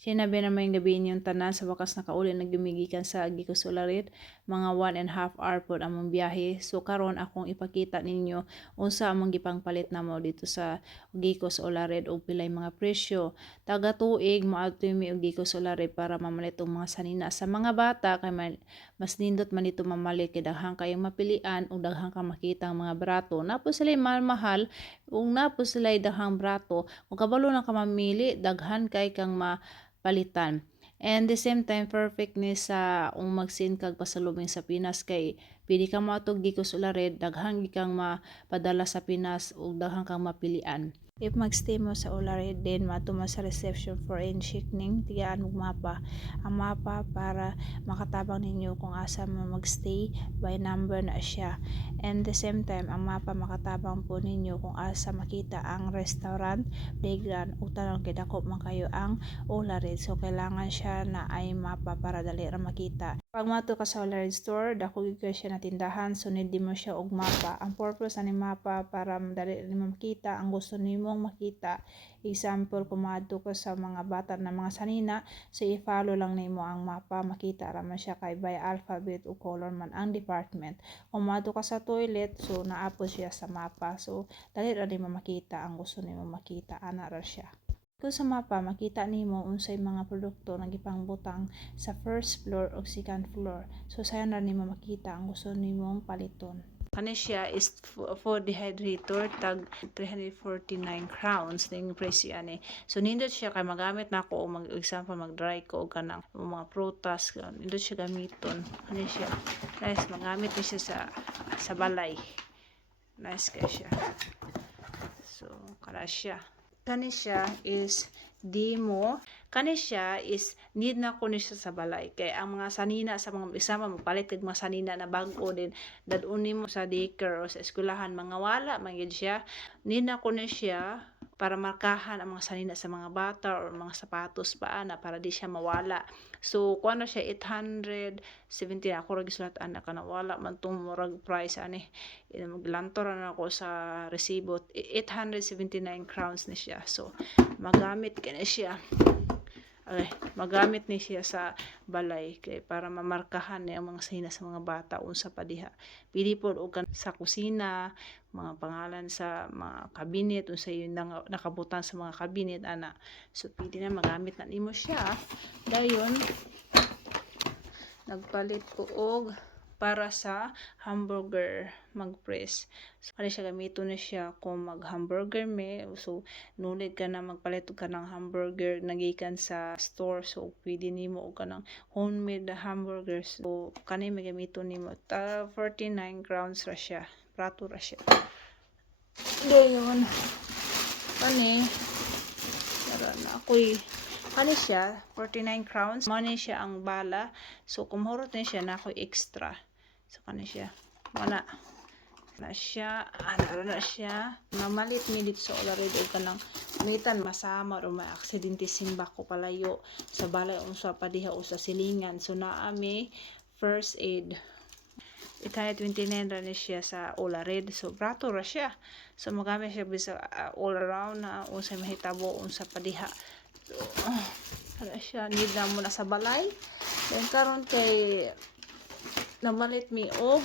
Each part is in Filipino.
Sinabi naman yung gabi yung tanan sa wakas nakauli nagdumigikan sa Gicos Olarit mga 1.5 hour po among biyahe. So karon akong ipakita ninyo unsa among gipangpalit namo dito sa Gicos Olarit og pilay mga presyo. Taga tuig moadto mi og Gicos Olarit para mamalit og mga sanina sa mga bata kay mas nindot man dito mamalit kay daghang kayong mapilian ug daghang ka makita ang mga brato. Napo sila mahal ug napo sila daghang brato. Kung kabalo na ka mamili daghan kay kang palitan. And the same time, perfect ni sa magsin kag pasalubing sa Pinas kay pili ka mo atog Gicos Olarit, daghang gikang mapadala sa Pinas ug daghang kang mapilian. If magstay mo sa Olarit din, matuma sa reception for in-checking, tigaan mo mapa. Ang mapa para makatabang ninyo kung asa mo magstay, by number na siya. And the same time, ang mapa makatabang po ninyo kung asa makita ang restaurant, playground, o tanong kay dako man kayo ang Olarit. So, kailangan siya na ay mapa para dali ra makita. Pag mato ka sa Olarit store, dako gyud siya na tindahan, so need mo siya og mapa. Ang purpose ani mapa para madali nimo makita ang gusto nimong makita. Example, kung maadto ka sa mga bata na mga sanina, so i-follow lang nimo ang mapa, makita ra man siya kay by alphabet o color man ang department. Kung maadto ka sa toilet, so naapod siya sa mapa. So dali ra nimo makita ang gusto nimo makita, ana ra siya. Kung sa mapa, makita nimo unsay mga produkto na gipangbutang sa first floor o second floor. So sayon ra nimo makita ang gusto nimong paliton. Kani siya is for dehydrator tag 349 crowns ning presyo ani. So nindot siya kay magamit nako mag example mag dry ko og kanang mga prutas, nindot siya gamiton. Kani siya. Nice magamit ni siya sa balay. Nice kay siya. So kara siya. Kani siya is demo. Kani siya is need na ko ni siya sa balay kay ang mga sanina sa mga isama magpalit kag mga sanina na bag-o din dadun nimo sa daycare o sa eskwelahan mga wala man gyud siya. Need na ko ni siya para markahan ang mga sanina sa mga bata or mga sapatos pa na para di siya mawala. So kuno siya 870 ako ra gisulat ana kana wala man tong murag price ani. Maglantor na ako sa resibo 879 crowns ni siya. So magamit kani siya. Magamit ni siya sa balay kay para mamarkahan ni ang mga sanina sa mga bata unsa pa diha. Pili pod og sa kusina, mga pangalan sa mga cabinet unsa yun nakabutang sa mga cabinet ana. So pwede na magamit na nimo siya. Dayon nagpalit ko og para sa hamburger mag-press. So, kaya siya gamiton na siya kung mag-hamburger me. So, nulid ka na magpalit ka ng hamburger nagikan sa store. So, pwede nimo og kanang homemade hamburger. So, kani may gamiton nimo. 49 crowns ra siya. Prato ra siya. Dayon. Kani. Para na ako'y kani siya 49 crowns. Money siya ang bala. So, kumurot na siya na ako'y extra. So, kani siya. Wala. Na siya. Ano na siya. Mamalit mi dito sa Olarit o kanang mitan masama o may aksidente simba ko palayo sa balay unsa pa diha o sa silingan. So, naami first aid. Ikaya 29 ra ni siya sa Olarit. So, brato ra siya. So, magamit siya bisa all around na unsa mahitabo unsa pa diha. So, ano siya. Need na muna sa balay. Then, karon kay namalit mi og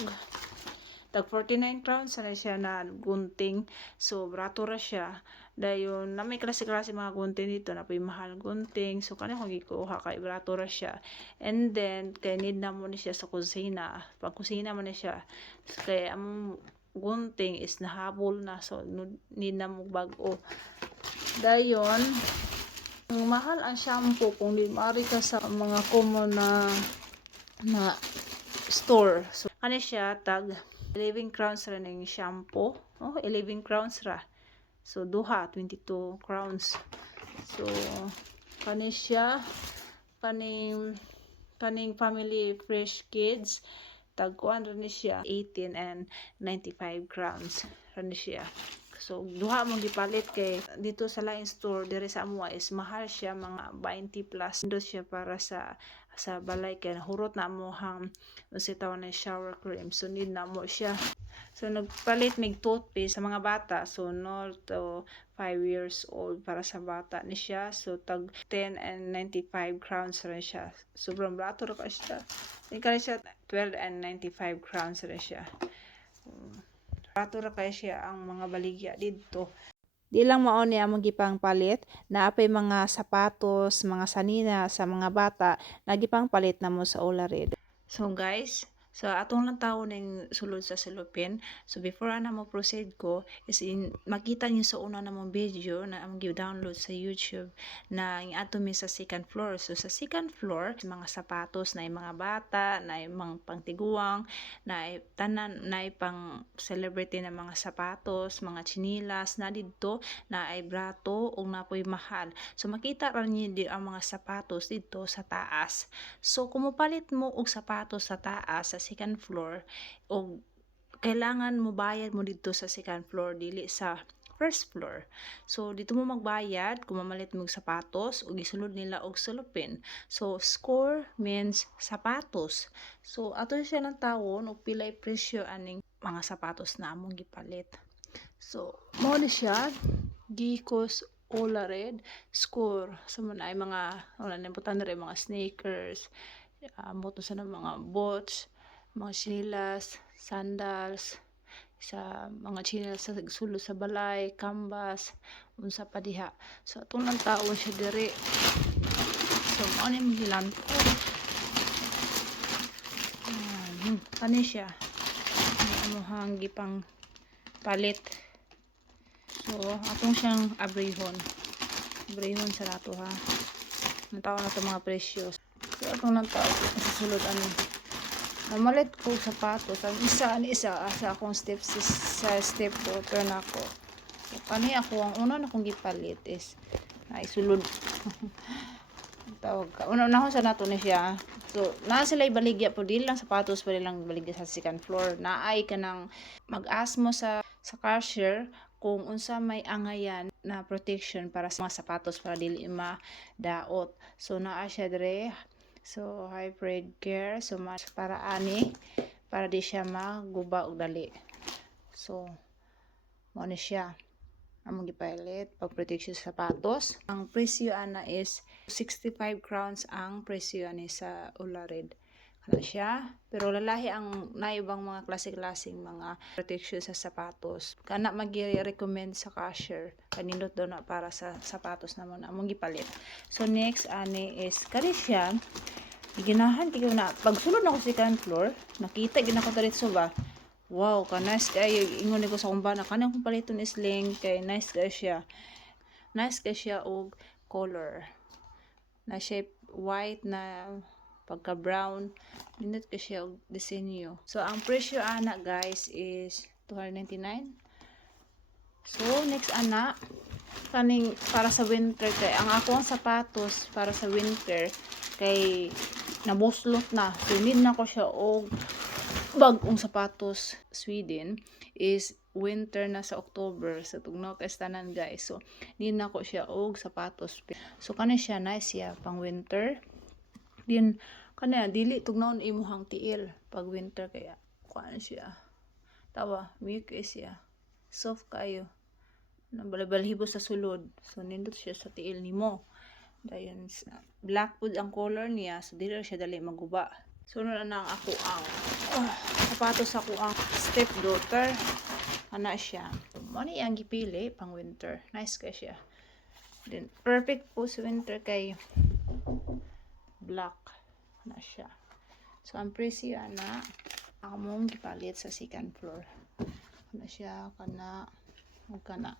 tag 49 crowns na siya na gunting. So, brato ra siya. Dayon, na may klase-klase mga gunting dito. Na may mahal gunting. So, kanya kung gikuha kay brato ra siya. And then, kay need na mo ni siya sa kusina. Pag kusina mo ni siya. So, kay among gunting is nahabol na. So, need na mo bag-o. Dayon, mahal ang shampoo kung di maari ka sa mga common na store. So, kani siya tag 11 crowns ra ning shampoo. 11 crowns ra. So, duha 22 crowns. So, kani siya kaning family fresh kids tag kuan ra ni siya 18 and 95 crowns ra ni siya. So duha mong gipalit kay dito sa lain store diri sa amuha is mahal siya, mga 20 plus. Ndo siya para sa balay kay hurot na mo hang usitaw na shower cream. So need na mo siya. So nagpalit mig toothpaste sa mga bata. So 0 to 5 years old para sa bata ni siya. So tag 10 and 95 crowns rin siya. Sobrang barato ra ka siya. Ika siya 12 and 95 crowns rin siya. Barato ra kay siya ang mga baligya dito. Di lang mao ni among gipang palit, naapay mga sapatos, mga sanina sa mga bata, nagipang palit na mo sa Olared. So guys, so atong lang tawo ning sulod sa silupin. So before ana mo proceed ko is makita niyo sa una namong video na among gi-download sa YouTube na ato mi sa second floor. So sa second floor, mga sapatos na mga bata, na mga pangtiguang, na tanan na pang celebrity na mga sapatos, mga chinilas na didto, na ay brato ug napoy mahal. So makita ra niyo ang mga sapatos dito sa taas. So kung mopalit mo og sapatos sa taas sa second floor, o kailangan mo bayad mo dito sa second floor dili sa first floor. So dito mo magbayad kung mamalit mo og sapatos ug isulod nila og sulupin. So score means sapatos. So ato siya ng tawon og pilay presyo aning mga sapatos na among gipalit. So mo ni siya Gikos Olared score. So man ay mga wala na imputan rin mga sneakers, moto sa mga boots, mga chinelas, sandals, sa mga chinelas sa sulo sa balay, canvas, unsa pa diha. So atong lang taon siya diri. So mao ni hilan. Kani siya. Ano hang gipang palit. So atong siyang abrehon. Abrehon sa nato ha. Natawa na ito mga presyo. So atong lang tao susulod ano. Namalit ko sapatos. Ang isa sa akong step sa step daughter na ako. So kani ako ang una na kong gipalit is naisulod. Tawag ka. Una na sa nato ni siya. So na sila ibaligya po dili lang sapatos pa lang baligya sa second floor. Naay ka nang mag-ask mo sa cashier kung unsa may angayan na protection para sa mga sapatos para dili ma-daot. So naa siya dire. So hybrid care, so mas para ani para di siya maguba og dali. So mo ni siya among gipalit pag protection sa sapatos. Ang presyo ana is 65 crowns ang presyo ani sa Olared. Kana siya, pero lalahi ang naibang mga klase-klaseng mga protection sa sapatos. Kana magi-recommend sa cashier kanindot daw na para sa sapatos namon among gipalit. So next ani is kani siya ginahan tigaw na pagsulod na ko sa second floor, nakita gina ko diretso ba. Wow, ka nice kay ingon ko sa kumbana kanang kung paliton is link kay nice kay siya. Nice kay siya og color. Na shape white na pagka brown nindot ka siya og disenyo. So ang presyo ana guys is 299. So next ana kaning para sa winter kay ang akong sapatos para sa winter kay nabuslot na. So need na ko siya og bag-ong sapatos. Sweden is winter na sa October. So tugnaw kay tanan guys. So need na ko siya og sapatos. So kani siya nice siya pang winter. Din kanya dili tugnaon imuhang tiil pag winter kaya kuan siya. Tawa, milk siya. Soft kayo. Nabalbalhibo sa sulod. So nindot siya sa tiil nimo. Dayon black pud ang color niya, so dili siya dali maguba. So na ang ako ang sapatos ako ang step daughter. Ana siya. Mo ni ang gipili pang winter. Nice kay siya. Then perfect po sa winter kay black na siya. So ang presyo ana among gipalit sa second floor. Kana siya kana ug kana.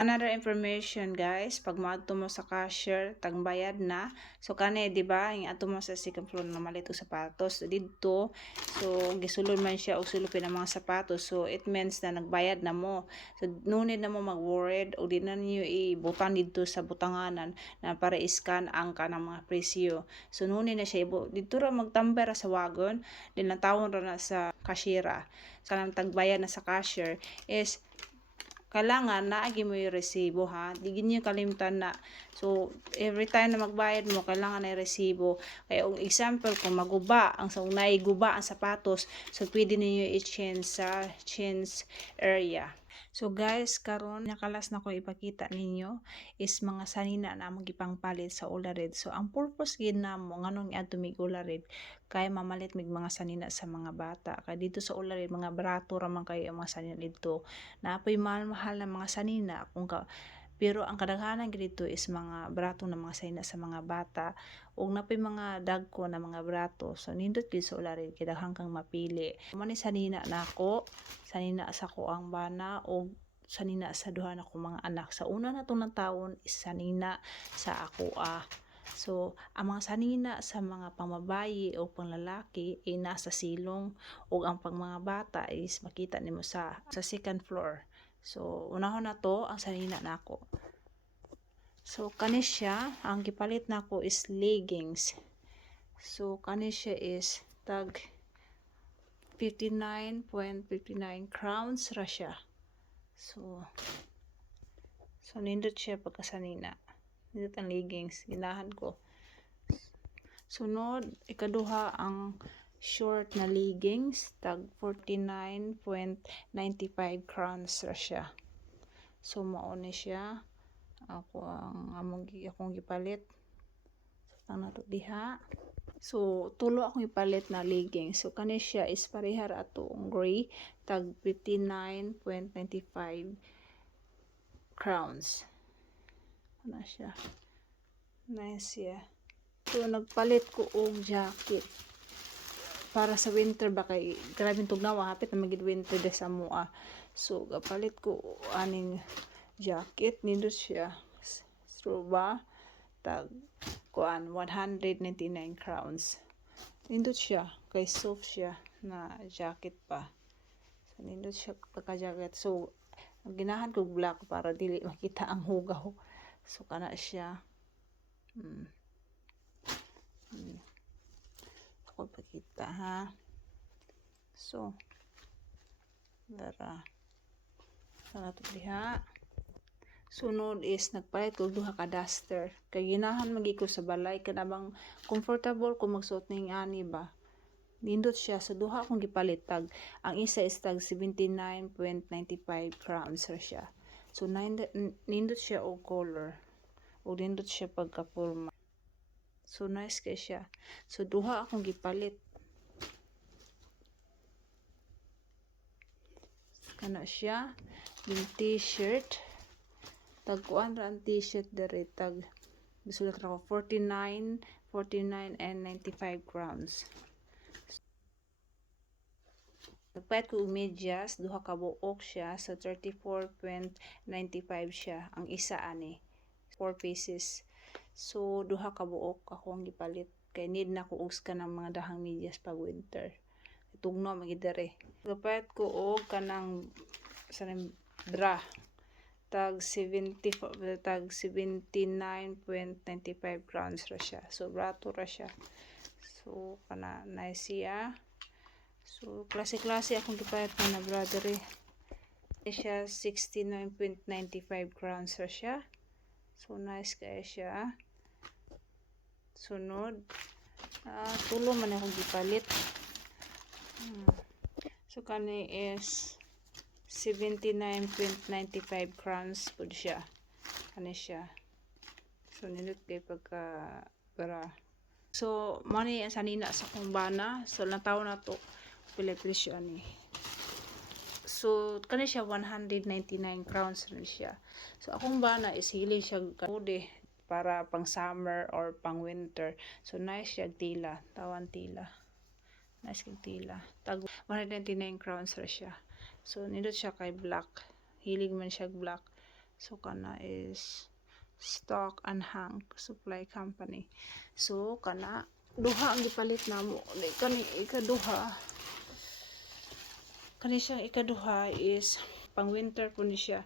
Another information guys, pag maadto mo sa cashier, tagbayad na. So kani di ba, ang ato mo sa second floor na malito sapatos didto. So gisulod man siya og sulupin ang mga sapatos. So it means na nagbayad na mo. So no need na mo mag-worried o di na niyo ibutang didto sa butanganan na para i-scan ang kanang mga presyo. So no need na siya didto ra magtambay ra sa wagon, din natawon ra na sa cashiera. Kanang tagbayad na sa cashier is kailangan naagi mo yung resibo ha. Di niyo kalimtan na. So every time na magbayad mo kailangan na resibo. Kaya og example kung maguba ang sa guba ang sapatos, so pwede niyo i-change sa change area. So guys, karon nakalas na ko ipakita ninyo is mga sanina na among gipangpalit sa Olared. So ang purpose gid namo nganong iadto mig Olared kay mamalit mig mga sanina sa mga bata. Kay dito sa Olared mga barato ra man kay ang mga sanina dito. Naapoy mahal-mahal na mga sanina pero ang kadaghanan dito is mga barato na mga sanina sa mga bata ug napay mga dagko na mga barato. So nindot gid sa Olared kay daghang kang mapili. Mani sanina nako, sanina sa ko ang bana o sanina sa duha na ko mga anak. Sa una na itong taon is sanina sa ako So, ang mga sanina sa mga pangbabayi o panglalaki ay nasa silong o ang pang mga bata is makita nimo sa second floor. So, unahon na to ang sanina nako. So, kani siya, ang gipalit nako is leggings. So, kani siya is tag 59.59 crowns ra siya. So nindot siya pagkasanina. Nindot ang leggings, ginahan ko. Sunod, ikaduha ang short na leggings, tag 49.95 crowns ra siya. So mao ni siya. Akong gipalit. Ang nato diha. So tulo akong ipalit na leggings. So kani siya is parehar ato ang gray, tag 59.95 crowns. Ano siya? Nice siya. So nagpalit ko og jacket para sa winter ba kay grabe tugnaw hapit na magid winter des amo So gapalit ko aning jacket nindot siya. So ba tag kuan 199 crowns. Nindot siya kay soft siya na jacket pa. So nindot siya pagka-jacket. So ginahan ko black para dili makita ang hugaw. So kana siya. Ako pakita ha. So dara. Sana to diha. Sunod is nagpalit ko duha ka duster. Kay ginahan magi ko sa balay kanabang comfortable ko magsuot ning ani ba. Nindot siya sa duha akong gipalit tag. Ang isa is tag 79.95 crowns ra siya. So nindot siya og color. O nindot siya pagka-forma. So nice kay siya. So duha akong gipalit. Kana siya. Yung t-shirt. Tag kuan ra ang t-shirt dere tag bisulat ra ko 49 and 95 crowns. Nagpayat ko medyas, duha ka buok siya, so 34.95 siya. Ang isa ani, 4 pieces. So duha ka buok ako ang gipalit kay need na ko og kanang mga dahang medyas pag winter. Tugnaw magidere. Nagpayat ko og kanang bra tag 79.95 crowns ra siya. So brato ra siya. So kana nice siya. So klase-klase akong gipayat na brother siya 69.95 crowns ra siya. So nice kaya siya. Sunod tulo man akong gipalit. So kani is 79.95 crowns pud siya. Kani siya. So nindot kay pagka para. So money ang sanina sa kong bana. So nataw na to pila presyo ani. So kani siya 199 crowns rin siya. So akong bana is hili siya kode para pang summer or pang winter. So nice siya tila, tawan tila. Nice kag tila. Tag 199 crowns ra siya. So nindot siya kay black. Hilig man siya black. So kana is Stock and Hank Supply Company. So kana duha ang gipalit namo. Kani ikaduha. Kani siyang ikaduha is pang winter po ni siya.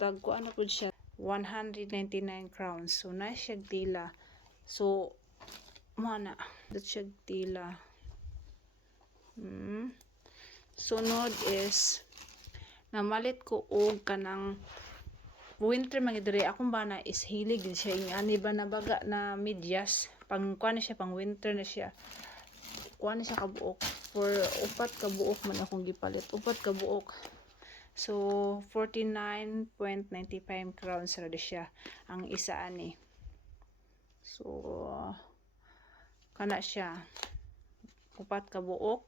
Tag ko ano po siya 199 crowns. So nice siya tila. So mana dat siya tila. Sunod is namalit ko og kanang winter mga diri akong bana is hilig din siya ingani ba na baga na medyas pang kuan na siya pang winter na siya kuan na siya kabuok for upat ka buok man akong gipalit upat ka buok. So 49.95 crowns ra di siya ang isa ani. So kana siya upat ka buok.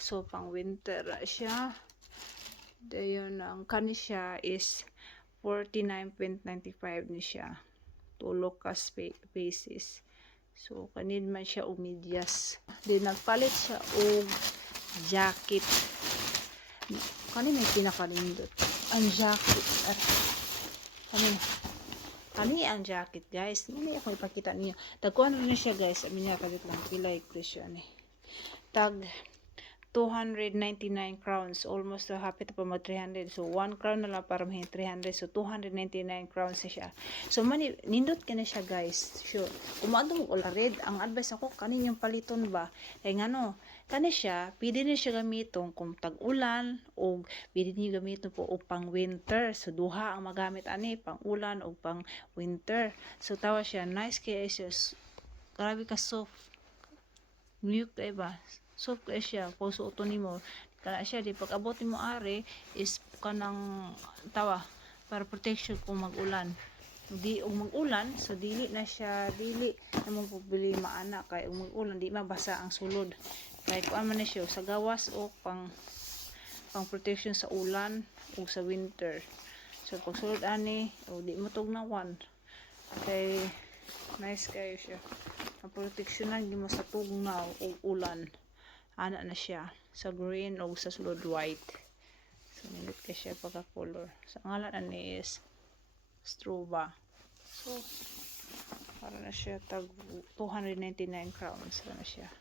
So pang winter ra siya. Dayon ang kani siya is 49.95 ni siya. Tulo ka pieces. So kanin man siya og medyas. Then nagpalit siya og jacket. Kani may pinakalindot. Ang jacket. Kani ang jacket guys. Hindi ako ipakita niyo. Tagkuhan rin siya guys. Amin niya kalit lang. Pilay presyo ni. Tag 299 crowns, almost hapit pa mag 300. So 1 crown na lang para mahin 300. So 299 crowns na siya. So nindot ka na siya guys. Sure. Kung maadto mo red, ang advice ako kanin yung paliton ba. Kay ngano, kani siya, pwede na siya gamiton kung tag-ulan o pwede niyo gamiton po og pang winter. So duha ang magamit ani, pang ulan o pang winter. So tawa siya nice kay siya. Grabe ka soft. Milk kay ba? Soft kay siya kung suoton nimo kana siya di pag abot nimo ari is kanang tawa para protection kung mag-ulan di og mag-ulan so dili na mo pabili maana kay og mag-ulan di mabasa ang sulod kay kuan man na siya sa gawas o pang protection sa ulan o sa winter. So pag sulod ani o di mo tugnawan kay nice kayo siya ang proteksyonan gimo sa tugnaw o ulan. Ana na siya sa green o sa sulod white. So nilit ka siya pagka color. Sa ngalan ani is Stroba. So para na siya tag 299 crowns na siya.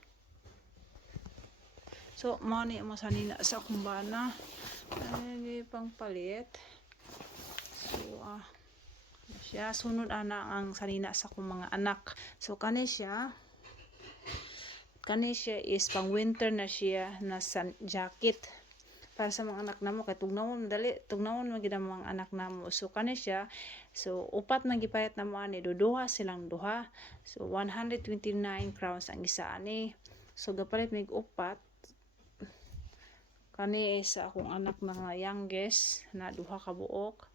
So money mo sa nina sa kumbana ay pang palit. So siya sunod ana ang sanina sa kong mga anak. So kani siya is pang winter na siya na jacket para sa mga anak namo kay tugnawon magid ang mga anak namo. So kani siya so upat man gipayat namo ani duha silang duha. So 129 crowns ang isa ani. So gapalit mig upat kani sa akong anak na nga youngest na duha ka buok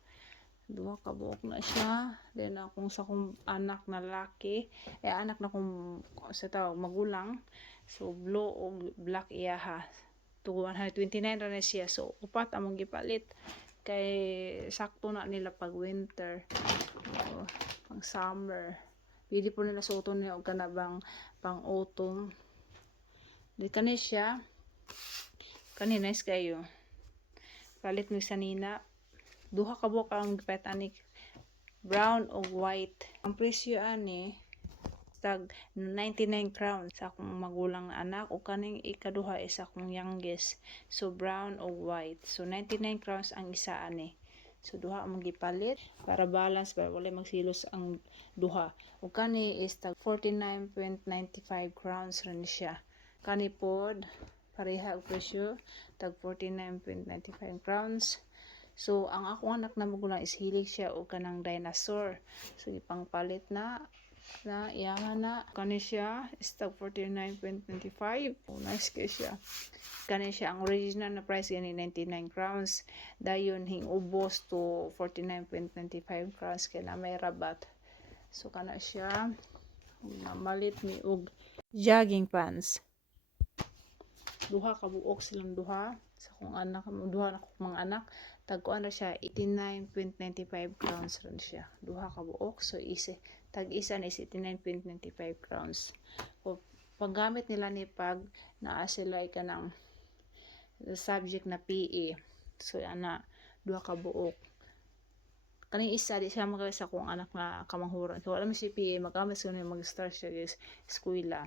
na siya. Then akong sa akong anak na laki anak na kong sa tawag magulang. So blue o black iyaha to 129 ra na siya. So upat among gipalit kay sakto na nila pag winter o pang summer pili po nila suoton niya og kanabang pang autumn. Di kani siya kani nice kayo palit mo sa nina duha ka buok ang gipayat ani brown o white. Ang presyo ani tag 99 crowns sa akong magulang na anak o kaning ikaduha is akong youngest. So brown o white. So 99 crowns ang isa ani. So duha ang gipalit para balance para wala magsilos ang duha. O kani is tag 49.95 crowns ran siya. Kani pod pareha og presyo tag 49.95 crowns. So ang akong anak na magulang is hilig siya og kanang dinosaur. So ipangpalit na iyahan na kani siya is tag 49.95. Oh, nice kay siya. Kani siya ang original na price gani 99 crowns. Dayon hingubos to 49.95 crowns kay na may rabat. So kana siya malit mi og jogging pants. Duha ka buok silang duha sa kong anak duha na kong mga anak tagkuan ra siya 89.95 crowns ran siya duha ka buok. So tag isa na is 89.95 crowns. O paggamit nila ni pag naa sila kanang subject na PE. So ana duha ka buok kaning isa di siya magawa sa kong anak na kamanghuran. So wala man si PE magamit sa mag-start siya guys eskwela.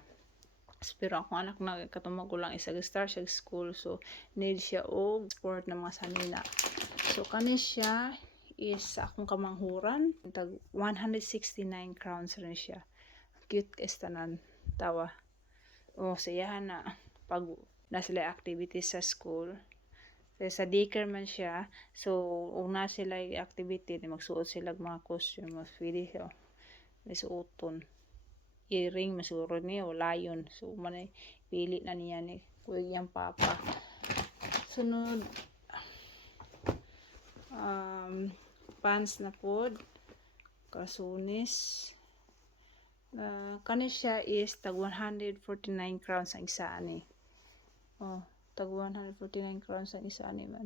Pero akong anak na katumag ko lang isa start siya school. So need siya og sport na mga sanina. So kani siya is akong kamanghuran tag 169 crowns rin siya. Cute kay tanan tawa. O sayahan na pag na sila activities sa school. Kaya sa daycare man siya, so una sila activity, magsuot sila mga costume, mas pwede siya masuoton. Earring masuro niya o lion, so manay pili na niya ni kuya yang papa. Sunod pants na pod kasunis. Kani siya is tag 149 crowns ang isa ani. Tag 149 crowns ang isa ani man.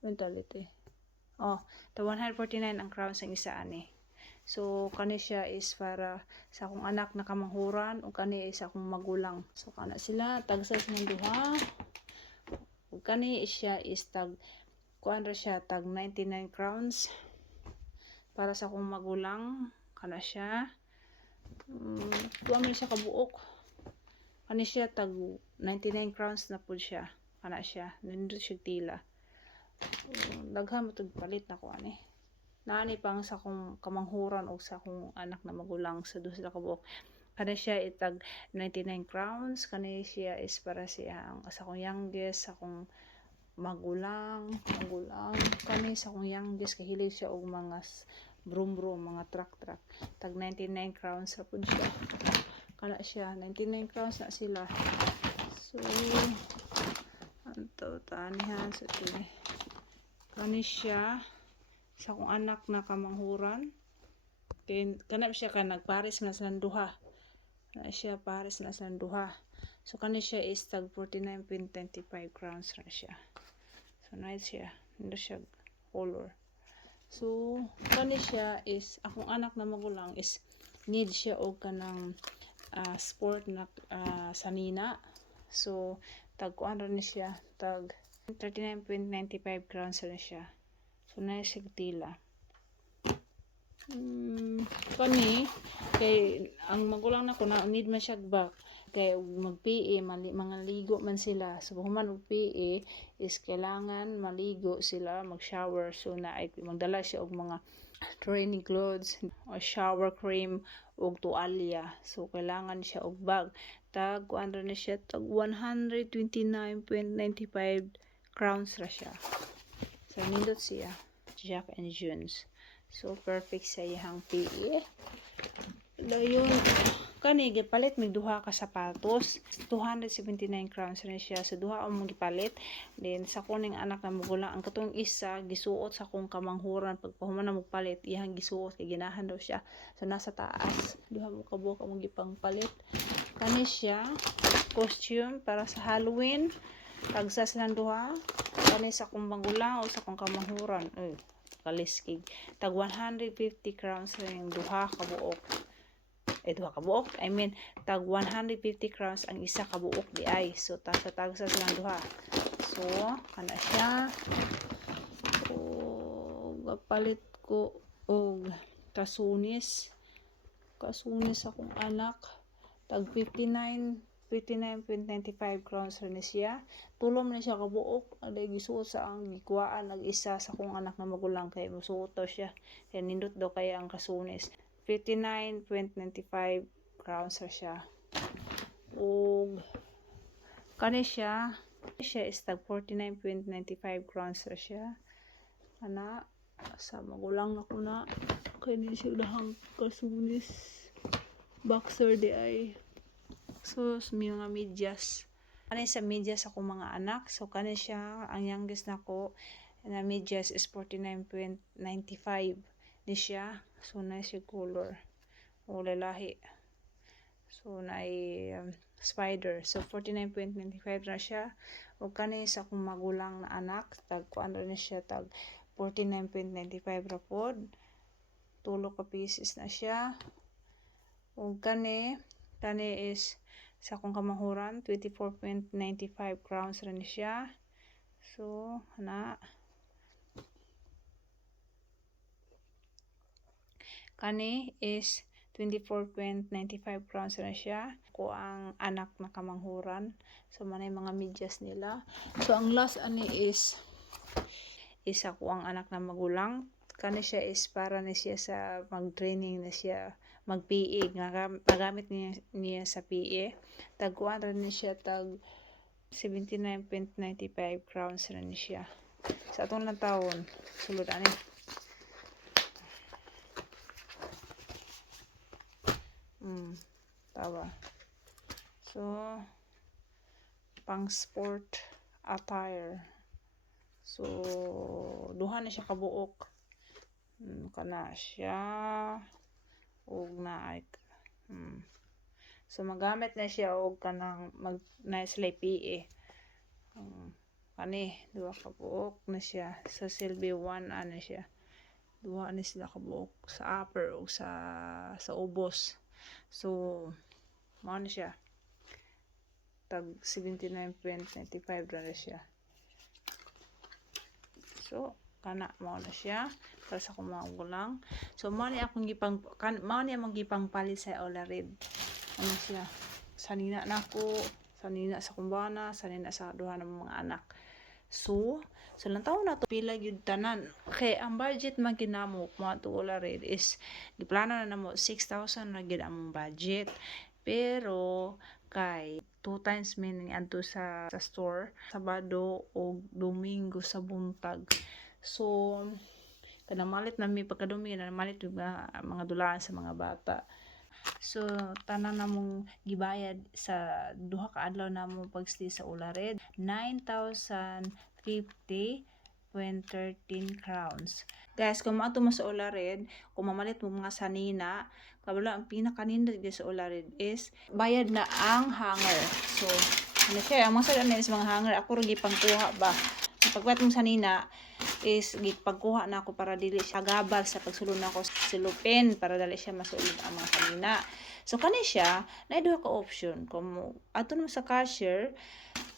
Mentality. Tag 149 ang crowns ang isa ani. So kani siya is para sa akong anak na kamanghuran o kani is akong magulang. So kana sila tagsas ng duha. Ug kani siya is tag kuan ra siya tag 99 crowns para sa akong magulang. Kana siya tuwa man siya kabuok. Kani siya tag 99 crowns na pud siya. Kana siya nindot siya tila. Daghan mo tug palit na ko ani. Naani pang sa akong kamanghuran o sa akong anak na magulang sa duha sila kabuok. Kani siya itag 99 crowns. Kani siya is para siya sa akong youngest, sa akong magulang. Kani sa akong youngest kahilig siya og mga brum, mga truck. Tag 99 crowns ra pud siya. Kana siya 99 crowns na sila. So anto tanihan sa kani siya sa akong anak na kamanghuran. Kana siya ka nagpares na silang duha. Kana siya pares na silang duha. So kani siya is tag 49.25 crowns ra siya. So nice siya. Hindi siya color. So kani siya is akong anak na magulang is need siya og kanang sport na sanina. So tag kuan ra ni siya tag 39.95 crowns ra siya. So nice siya tila. Kani kay ang magulang na ko na need man siya bag kay mag-PE mga ligo man sila. So human og PE is kailangan maligo sila, mag-shower. So na ay magdala siya og mga training clothes o shower cream og tuwalya. So kailangan siya og bag. Tag kuan ra ni siya tag 129.95 crowns ra siya. So nindot siya Jack and Jones. So perfect sa iyang PE. Dayon kani gipalit mig duha ka sapatos, 279 crowns rin siya. So duha ang gipalit. Then sa kuning anak na magulang ang katong isa gisuot sa akong kamanghuran pagpahuman na magpalit iyang gisuot kay ginahan daw siya. So nasa taas duha mo kabuok ang gipangpalit. Kani siya costume para sa Halloween. Tagsa silang duha. Kani sa akong magulang o sa akong kamanghuran. Kaliskig. Tag 150 crowns rin duha kabuok. Duha kabuok. I mean, tag 150 crowns ang isa kabuok di ay. So, tagsa silang duha. So, kana siya. Palit ko og kasunis. Kasunis akong anak. Tag 59.95 crowns rin siya. Tulom na siya kabuok. Aday gisuot sa ang gikuhaan nag-isa sa akong anak na magulang kay musuot daw siya. Kaya nindot daw kaya ang kasunis. 59.95 crowns ra siya. Ug kani siya is tag 49.95 crowns ra siya. Ana sa magulang na ko na kay hindi siya dahang kasunis. Boxer di ay. So mga medyas. Kani sa medyas ako mga anak. So kani siya ang youngest nako na medyas is 49.95 ni siya. So nice yung color. O lalahi. So na spider. So 49.95 na siya. O kani sa akong magulang na anak tag kuan na siya tag 49.95 ra pod. Tulo ka pieces na siya. O kani is sa akong kamanghuran 24.95 crowns ra ni siya. So na kani is 24.95 crowns ra siya. Ko ang anak na kamanghuran. So manay mga medyas nila. So ang last ani is ako ang anak na magulang. Kani siya is para na siya sa mag-training na siya mag-PE. Nagamit niya sa PE. Tagkuan rin niya siya tag 79.95 crowns na ni siya. Sa atong lang taon, sulod ani. Tawa. So, pang sport attire. So, duha na siya kabuok. Kana siya. Og na so magamit na siya og kanang nice PE. Kani duha ka buok na siya sa silbi 1 ana siya. Duha ni sila ka buok sa upper o sa ubos. So mao na siya. Tag 79.95 na siya. So kana mao na siya para sa kumagulang. So mao ni akong gipang palit sa Olared. Ano siya? Sanina nako, sanina sa kumbana, sanina sa duha ng mga anak. So lang taon na to pila gyud tanan. Okay, ang budget man kinamo mo to Olared is giplano na namo 6,000 ra gyud ang budget. Pero kay 2 times min adto sa store Sabado o Domingo sa buntag. So kanamalit na mi pagkadumi na malit mga dulaan sa mga bata. So tanan namong gibayad sa duha ka adlaw namong pagstay sa Olared 9,050.13 crowns. Guys, kung maato mo sa Olared, kung mamalit mo mga sanina, kabalo ang pinakanindot sa Olared is bayad na ang hanger. So ano siya, ang mga sada is mga hanger, ako rin gipangkuha ba. Pagbayad mo sanina is gipagkuha na ako para dili siya gabal sa pagsulod na ako silupin para dali siya masulod ang mga kanina. So kani siya na duha ka option. Kung ato naman sa cashier,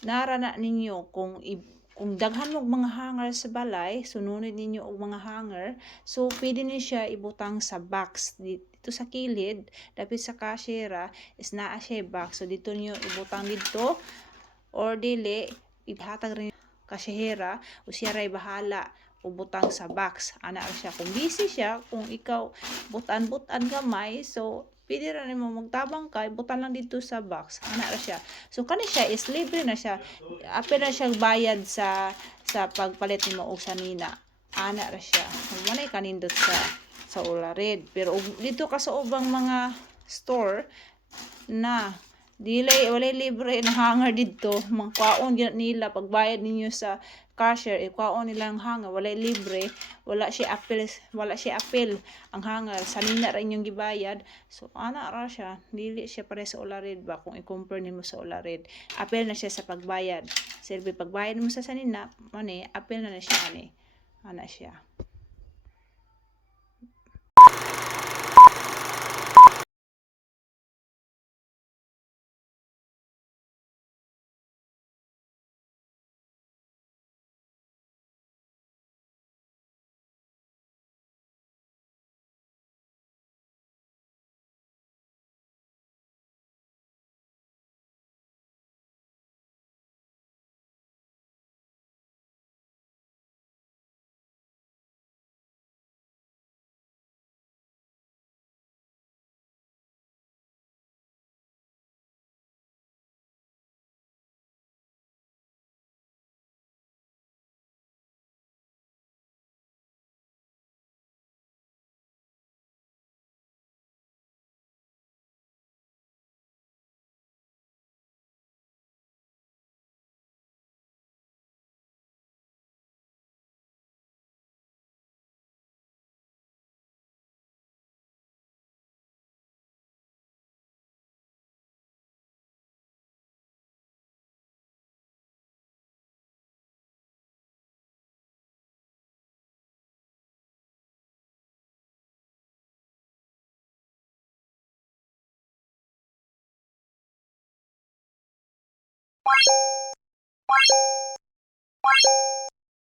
nara na ninyo kung daghan mo mga hanger sa balay, sununod ninyo og mga hanger, so pwede ni siya ibutang sa box dito sa kilid, dapit sa cashier is naa siya box. So dito niyo ibutang dito or dili ihatag rin kasyahera o siya ray bahala o butang sa box. Ana ra siya. Kung busy siya, kung ikaw butan-butan gamay, so pwede ra nimo magtabang kay butan lang dito sa box. Ana ra siya. So kani siya is libre na siya. Apil na siya bayad sa pagpalit nimo og sanina. Ana ra siya. Mo na kanindot sa Olared. Pero dito ka sa ubang mga store na walay libre na hanger dito, mangkwaon gyud nila pagbayad ninyo sa cashier, ikwaon nila ang hanger, walay libre, wala siya apil ang hanger, sanina ra inyong gibayad. So ana ra siya, dili siya pare sa Olared ba kung i-compare nimo sa Olared. Apil na siya sa pagbayad. Silbi pagbayad mo sa sanina, mani apil na siya ani. Ana siya.